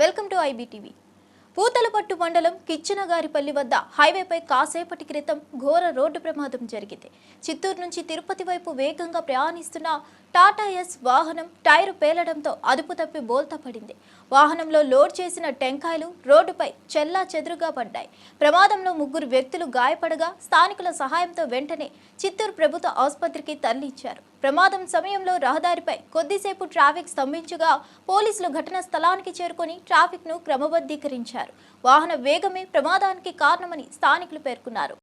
Welcome to IBTV. Puthalapattu మండలం కిచ్చనగారిపల్లి వద్ద హైవేపై కాసేపటి క్రితం ఘోర రోడ్డు ప్రమాదం జరిగింది. చిత్తూరు నుంచి తిరుపతి వైపు వేగంగా ప్రయాణిస్తున్న టాటా ఎస్ వాహనం టైరు పేలడంతో అదుపు తప్పి బోల్తా పడింది. వాహనంలో లోడ్ చేసిన టెంకాయలు రోడ్డుపై చెల్లా చెదురుగా పడ్డాయి. ప్రమాదంలో 3 వ్యక్తులు గాయపడగా స్థానికుల సహాయంతో వెంటనే చిత్తూరు ప్రభుత్వ ఆసుపత్రికి తరలించారు. ప్రమాదం సమయంలో రహదారిపై కొద్దిసేపు ట్రాఫిక్ స్తంభించగా పోలీసులు ఘటనా స్థలానికి చేరుకొని ట్రాఫిక్ ను క్రమబద్ధీకరించారు. వాహన వేగమే ప్రమాదానికి కారణమని స్థానికులు పేర్కొన్నారు.